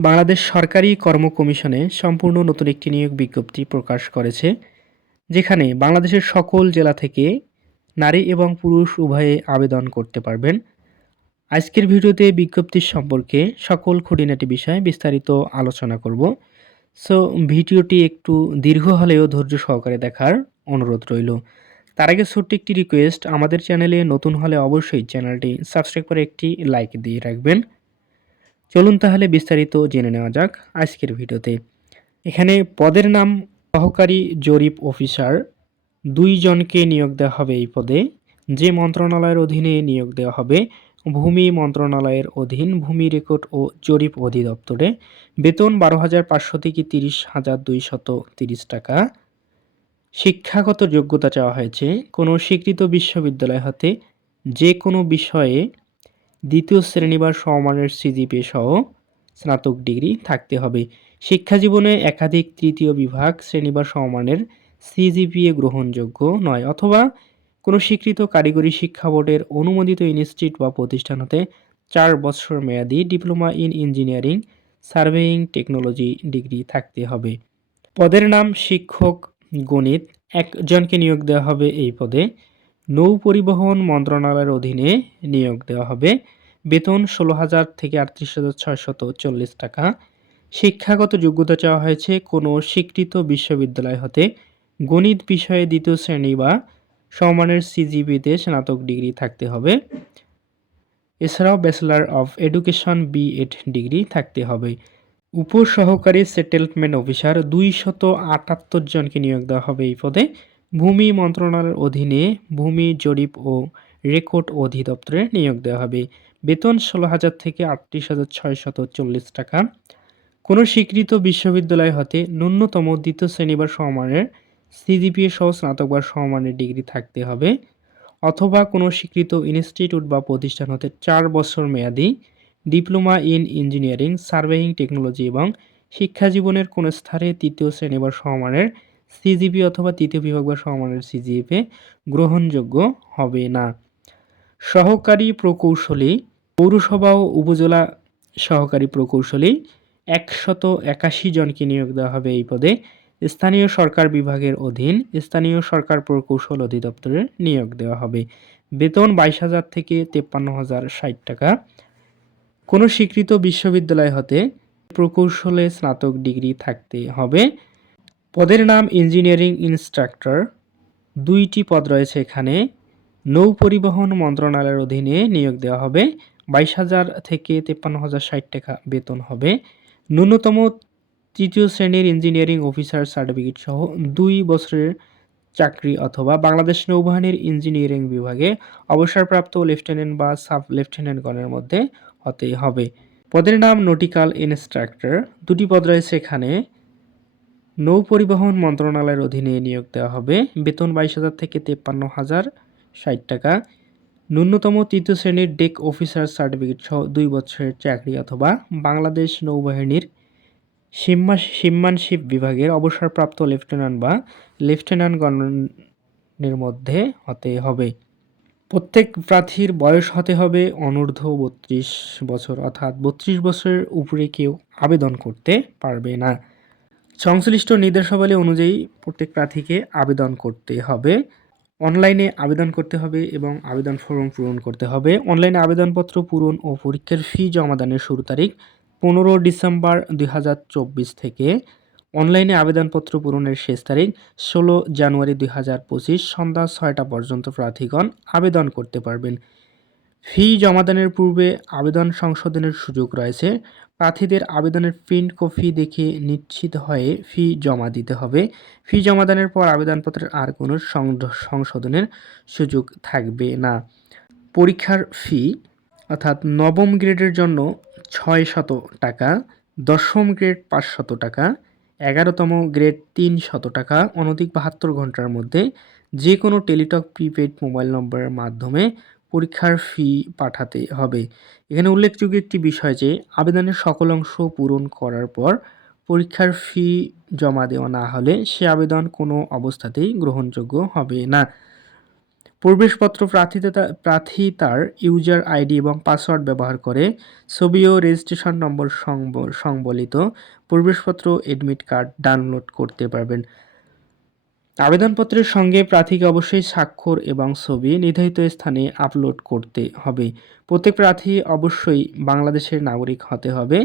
বাংলাদেশ সরকারি কর্ম কমিশনে সম্পূর্ণ নতুন একটি নিয়োগ বিজ্ঞপ্তি প্রকাশ করেছে, যেখানে বাংলাদেশের সকল জেলা থেকে নারী এবং পুরুষ উভয়ে আবেদন করতে পারবেন। আজকের ভিডিওতে বিজ্ঞপ্তির সম্পর্কে সকল খুঁটিনাটি বিষয়ে বিস্তারিত আলোচনা করব। সো, ভিডিওটি একটু দীর্ঘ হলেও ধৈর্য সহকারে দেখার অনুরোধ রইল। তার আগে ছোট্ট একটি রিকোয়েস্ট আমাদের চ্যানেলে নতুন হলে অবশ্যই চ্যানেলটি সাবস্ক্রাইব করে একটি লাইক দিয়ে রাখবেন। চলুন তাহলে বিস্তারিত জেনে নেওয়া যাক আজকের ভিডিওতে। এখানে পদের নাম সহকারী জরিপ অফিসার দুইজনকে নিয়োগ দেওয়া হবে এই পদে। যে মন্ত্রণালয়ের অধীনে নিয়োগ দেওয়া হবে, ভূমি মন্ত্রণালয়ের অধীন ভূমি রেকর্ড ও জরিপ অধিদপ্তরে। বেতন বারো হাজার পাঁচশো থেকে তিরিশ হাজার দুইশত তিরিশ টাকা। শিক্ষাগত যোগ্যতা চাওয়া হয়েছে। কোনো স্বীকৃত বিশ্ববিদ্যালয় হতে যে কোনো বিষয়ে দ্বিতীয় শ্রেণি বা সমমানের সিজিপিএ সহ স্নাতক ডিগ্রি থাকতে হবে। শিক্ষা জীবনে একাধিক তৃতীয় বিভাগ, শ্রেণি বা সমমানের সিজিপিএ গ্রহণযোগ্য নয় অথবা কোনো স্বীকৃত কারিগরি শিক্ষা বোর্ডের অনুমোদিত ইনস্টিটিউট বা প্রতিষ্ঠান হতে চার বছর মেয়াদি diploma in engineering surveying technology degree থাকতে হবে। পদের নাম শিক্ষক গণিত। একজনকে নিয়োগ দেওয়া হবে এই পদে। নৌ পরিবহন মন্ত্রণালয়ের অধীনে নিয়োগ দেওয়া হবে। বেতন ষোলো হাজার থেকে আটত্রিশ হাজার ছয়শত চল্লিশ টাকা। শিক্ষাগত যোগ্যতা চাওয়া হয়েছে কোনো স্বীকৃত বিশ্ববিদ্যালয় হতে। গণিত বিষয়ে দ্বিতীয় শ্রেণি বা সমমানের সিজিপিতে স্নাতক ডিগ্রি থাকতে হবে। এছাড়াও bachelor of education BEd degree থাকতে হবে। উপসহকারী সেটেলমেন্ট অফিসার দুইশত আটাত্তর জনকে নিয়োগ দেওয়া হবে এই পদে। ভূমি মন্ত্রণালয়ের অধীনে ভূমি জরিপ ও রেকর্ড অধিদপ্তরে নিয়োগ দেওয়া হবে। বেতন ষোলো হাজার থেকে আটত্রিশ হাজার ছয়শত চল্লিশ টাকা। কোনো স্বীকৃত বিশ্ববিদ্যালয় হতে ন্যূনতম দ্বিতীয় শ্রেণি বা সমমানের সিজিপিএ সহ স্নাতক বা সমমানের ডিগ্রি থাকতে হবে অথবা কোনো স্বীকৃত ইনস্টিটিউট বা প্রতিষ্ঠান হতে চার বছর মেয়াদি diploma in engineering surveying technology এবং শিক্ষা জীবনের কোনো স্থানে তৃতীয় শ্রেণি বা সমমানের সিজিপি অথবা তৃতীয় বিভাগ বা সমমানের সিজিএফে গ্রহণযোগ্য হবে না। সহকারী প্রকৌশলী পৌরসভা ও উপজেলা সহকারী প্রকৌশলী একশত একাশি জনকে নিয়োগ দেওয়া হবে এই পদে। স্থানীয় সরকার বিভাগের অধীন স্থানীয় সরকার প্রকৌশল অধিদপ্তরের নিয়োগ দেওয়া হবে। বেতন বাইশ হাজার থেকে তেপ্পান্ন হাজার ষাট টাকা। কোনো স্বীকৃত বিশ্ববিদ্যালয় হতে প্রকৌশলে স্নাতক ডিগ্রি থাকতে হবে। পদের নাম ইঞ্জিনিয়ারিং ইনস্ট্রাক্টর। দুইটি পদ রয়েছে এখানে। নৌ পরিবহন মন্ত্রণালয়ের অধীনে নিয়োগ দেওয়া হবে। বাইশ হাজার থেকে তেপ্পান্ন হাজার ষাট টাকা বেতন হবে। ন্যূনতম তৃতীয় শ্রেণির ইঞ্জিনিয়ারিং অফিসার সার্টিফিকেট সহ দুই বছরের চাকরি অথবা বাংলাদেশ নৌবাহিনীর ইঞ্জিনিয়ারিং বিভাগে অবসরপ্রাপ্ত লেফটেন্যান্ট বা সাব লেফটেন্যান্টগণের মধ্যে হতে হবে। পদের নাম নটিক্যাল ইনস্ট্রাক্টর। দুটি পদ রয়েছে এখানে। নৌ পরিবহন মন্ত্রণালয়ের অধীনে নিয়োগ দেওয়া হবে। বেতন বাইশ হাজার থেকে তেপ্পান্ন হাজার ষাট টাকা। ন্যূনতম তৃতীয় শ্রেণির ডেক অফিসার সার্টিফিকেট সহ দুই বছরের চাকরি অথবা বাংলাদেশ নৌবাহিনীর সিম্মা সিম্মানশিপ বিভাগের অবসরপ্রাপ্ত লেফটেন্যান্ট বা লেফটেন্যান্ট লেফটেন্যান্টগণের মধ্যে হতে হবে। প্রত্যেক প্রার্থীর বয়স হতে হবে অনূর্ধ্ব বত্রিশ বছর, অর্থাৎ বত্রিশ বছরের উপরে কেউ আবেদন করতে পারবে না। সংশ্লিষ্ট নির্দেশাবলী অনুযায়ী প্রত্যেক প্রার্থীকে আবেদন করতে হবে। অনলাইনে আবেদন করতে হবে এবং আবেদন ফর্ম পূরণ করতে হবে। অনলাইনে আবেদনপত্র পূরণ ও পরীক্ষার ফি জমাদানের শুরু তারিখ পনেরো ডিসেম্বর দুই হাজার চব্বিশ থেকে। অনলাইনে আবেদনপত্র পূরণের শেষ তারিখ ষোলো জানুয়ারি দুই হাজার পঁচিশ সন্ধ্যা ছয়টা পর্যন্ত প্রার্থীগণ আবেদন করতে পারবেন। ফি জমাদানের পূর্বে আবেদন সংশোধনের সুযোগ রয়েছে। প্রার্থীদের আবেদনের প্রিন্ট কপি দেখে নিশ্চিত হয়ে ফি জমা দিতে হবে। ফি জমাদানের পর আবেদনপত্রের আর কোনো সংশোধনের সুযোগ থাকবে না। পরীক্ষার ফি, অর্থাৎ নবম গ্রেডের জন্য ছয় শত টাকা, দশম গ্রেড পাঁচশত টাকা, এগারোতম গ্রেড তিন শত টাকা, অনধিক বাহাত্তর ঘণ্টার মধ্যে যে কোনো টেলিটক প্রিপেড মোবাইল নম্বরের মাধ্যমে পরীক্ষার ফি পাঠাতে হবে। এখানে উল্লেখযোগ্য একটি বিষয় যে, আবেদনের সকল অংশ পূরণ করার পর পরীক্ষার ফি জমা দেওয়া না হলে সে আবেদন কোনো অবস্থাতেই গ্রহণযোগ্য হবে না। প্রবেশপত্র প্রার্থীতা প্রার্থী তার ইউজার আইডি এবং পাসওয়ার্ড ব্যবহার করে ছবি ও রেজিস্ট্রেশন নম্বর সংবলিত প্রবেশপত্র এডমিট কার্ড ডাউনলোড করতে পারবেন। আবেদনপত্রের সঙ্গে প্রার্থীকে অবশ্যই স্বাক্ষর এবং ছবি নির্ধারিত স্থানে আপলোড করতে হবে। প্রত্যেক প্রার্থী অবশ্যই বাংলাদেশের নাগরিক হতে হবে।